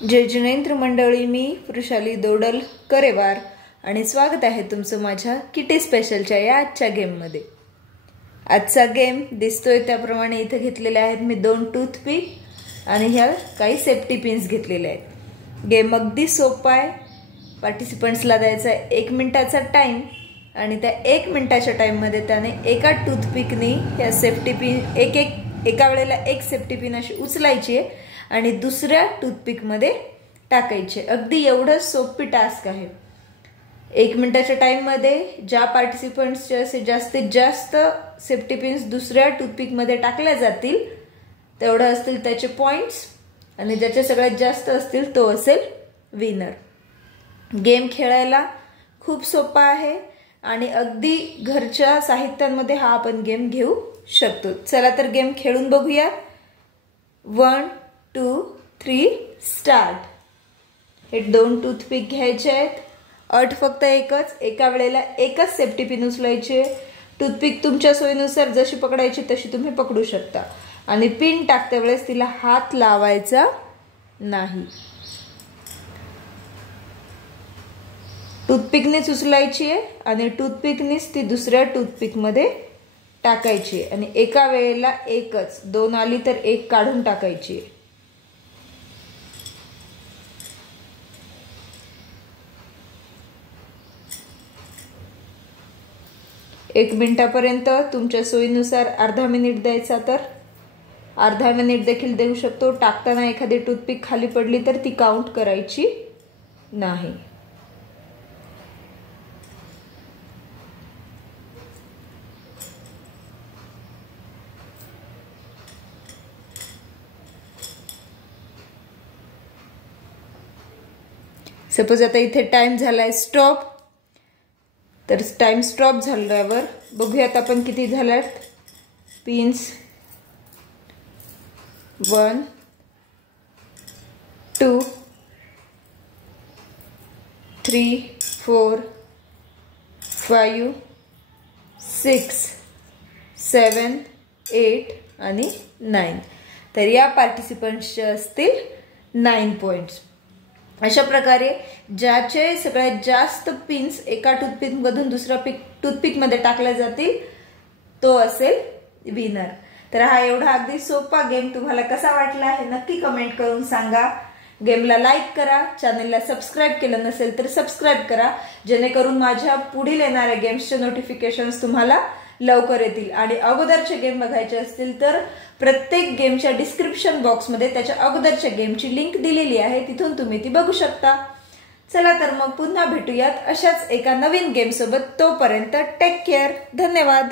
जय जिनेंद्र मंडळी, मी वृषाली दोडल करेवार आणि स्वागत आहे तुमचं माझ्या किटी स्पेशलच्या या आजच्या गेममध्ये। आजचा गेम दिसतोय त्याप्रमाणे इथे घेतलेले आहेत मी 2 टूथपिक आणि ह्या काही सेफ्टी पिन्स घेतलेले आहेत। गेम अगदी सोपा आहे। पार्टिसिपंट्सला द्यायचा 1 मिनिटाचा टाइम आणि त्या 1 मिनिटाच्या टाइम मध्ये त्याने एका टूथपिकनी या सेफ्टी पिन एका वेळेला एक सेफ्टी पिन अशी उचलायची आहे आणि दुसऱ्या टूथपिक मध्ये टाकायचे। अगदी एवढं सोपी टास्क आहे। 1 मिनिटाच्या टाइम मध्ये ज्या पार्टिसिपंट्सचे असे जास्तीत जास्त सेफ्टी पिन्स दुसऱ्या टूथपिक मध्ये टाकल्या जातील तेवढे असतील त्याचे पॉइंट्स आणि ज्याचे सगळ्यात जास्त असतील तो असेल विनर। गेम खेळायला खूप सोपा आहे आणि अगदी घरच्या साहित्यांमध्ये हा आपण गेम घेऊ शकतो। चला तर गेम खेळून बघूया। 1 2 3 स्टार्ट। हे 2 टूथपिक घ्यायचे आहेत। अट फक्त एकच, एका वेळेला एकच सेफ्टी पिन उचलायची। टूथपिक तुमच्या सोयीनुसार जशी पकडायची तशी तुम्ही पकडू शकता आणि पिन टाकते वेळेस तिला हात लावायचा नाही। टूथपिकनेच उचलायची आहे आणि टूथपिकनेच ती दुसऱ्या टूथपिक मध्ये टाकायची आणि एका वेळेला एकच, 2 आली तर 1 काढून टाकायची। 1 मिनिटापर्यंत तुमच्या सोयीनुसार अर्धा मिनिट द्यायचा तर अर्धा मिनिट देखील देऊ शकतो। टाकताना एखादी टूथपिक खाली पडली तर ती काउंट करायची नाही। सपोज आता इथे टाइम झालाय स्टॉप, तर टाइम स्टॉप झाल्यावर बघूयात आपण किती झाल्यात पिन्स। 1 2 3 4 5 6 7 8 आणि 9। तर या पार्टिसिपंट्सचे असतील 9 पॉइंट्स। अशा प्रकारे ज्याचे सगळ्यात जास्त पिन्स एका टूथपिक मधून दुसऱ्या टूथपिक मध्ये टाकल्या जातील तो असेल विनर। तर हा एवढा अगदी सोपा गेम तुम्हाला कसा वाटला हे नक्की कमेंट करून सांगा। गेमला लाईक करा, चॅनलला सबस्क्राइब केलं नसेल तर सबस्क्राइब करा जेणेकरून माझ्या पुढील येणाऱ्या गेम्सचे नोटिफिकेशन्स तुम्हाला लवकर येतील। आणि अगोदरचे गेम बघायचे असतील तर प्रत्येक गेमच्या डिस्क्रिप्शन बॉक्समध्ये त्याच्या अगोदरच्या गेमची लिंक दिलेली आहे, तिथून तुम्ही ती बघू शकता। चला तर मग पुन्हा भेटूयात अशाच एका नवीन गेम सोबत। तोपर्यंत टेक केअर, धन्यवाद।